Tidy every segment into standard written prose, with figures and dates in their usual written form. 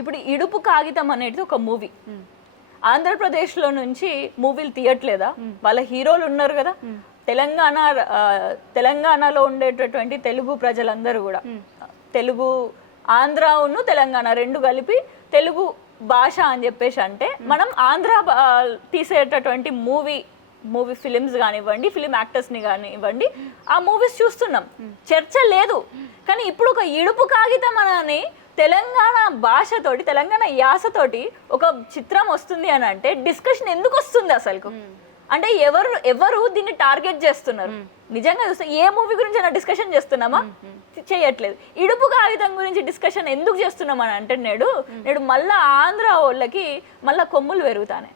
ఇప్పుడు ఇడుపు కాగితం అనేది ఒక మూవీ. ఆంధ్రప్రదేశ్లో నుంచి మూవీలు తీయట్లేదా? వాళ్ళ హీరోలు ఉన్నారు కదా. తెలంగాణలో ఉండేటటువంటి తెలుగు ప్రజలందరూ కూడా తెలుగు ఆంధ్రాను తెలంగాణ రెండు కలిపి తెలుగు భాష అని చెప్పేసి అంటే మనం ఆంధ్ర తీసేటటువంటి మూవీ ఫిలిమ్స్ కానివ్వండి, ఫిలిం యాక్టర్స్ని కానివ్వండి, ఆ మూవీస్ చూస్తున్నాం. చర్చ లేదు. కానీ ఇప్పుడు ఒక ఇడుపు కాగితం అని తెలంగాణ భాషతోటి, తెలంగాణ యాసతోటి ఒక చిత్రం వస్తుంది అని అంటే డిస్కషన్ ఎందుకు వస్తుంది అసలు? అంటే ఎవరు దీన్ని టార్గెట్ చేస్తున్నారు? నిజంగా చూస్తే ఏ మూవీ గురించి అయినా డిస్కషన్ చేస్తున్నామా? చేయట్లేదు. ఇడుపు కాగితం గురించి డిస్కషన్ ఎందుకు చేస్తున్నాం అని అంటే నేడు మళ్ళా ఆంధ్ర వాళ్ళకి మళ్ళా కొమ్ములు పెరుగుతానే.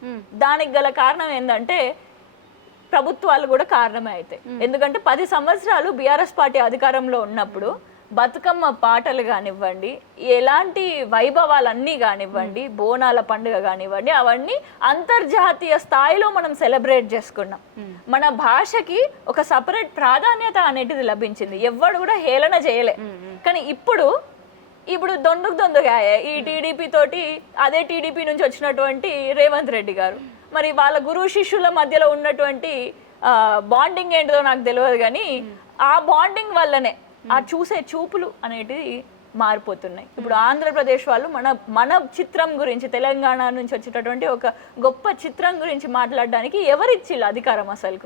దానికి గల కారణం ఏంటంటే ప్రభుత్వాలు కూడా కారణమే అయితే. ఎందుకంటే 10 సంవత్సరాలు బీఆర్ఎస్ పార్టీ అధికారంలో ఉన్నప్పుడు బతుకమ్మ పాటలు కానివ్వండి, ఎలాంటి వైభవాలన్నీ కానివ్వండి, బోనాల పండుగ కానివ్వండి, అవన్నీ అంతర్జాతీయ స్థాయిలో మనం సెలబ్రేట్ చేసుకున్నాం. మన భాషకి ఒక సపరేట్ ప్రాధాన్యత అనేది లభించింది. ఎవ్వడు కూడా హేళన చేయలే. కానీ ఇప్పుడు దొందుగా ఈ టీడీపీ తోటి, అదే టీడీపీ నుంచి వచ్చినటువంటి రేవంత్ రెడ్డి గారు, మరి వాళ్ళ గురువు శిష్యుల మధ్యలో ఉన్నటువంటి బాండింగ్ ఏంటిదో నాకు తెలియదు. కానీ ఆ బాండింగ్ వల్లనే ఆ చూసే చూపులు అనేటివి మారిపోతున్నాయి. ఇప్పుడు ఆంధ్రప్రదేశ్ వాళ్ళు మన చిత్రం గురించి, తెలంగాణ నుంచి వచ్చేటటువంటి ఒక గొప్ప చిత్రం గురించి మాట్లాడడానికి ఎవరిచ్చిళ్ళు అధికారం అసలు?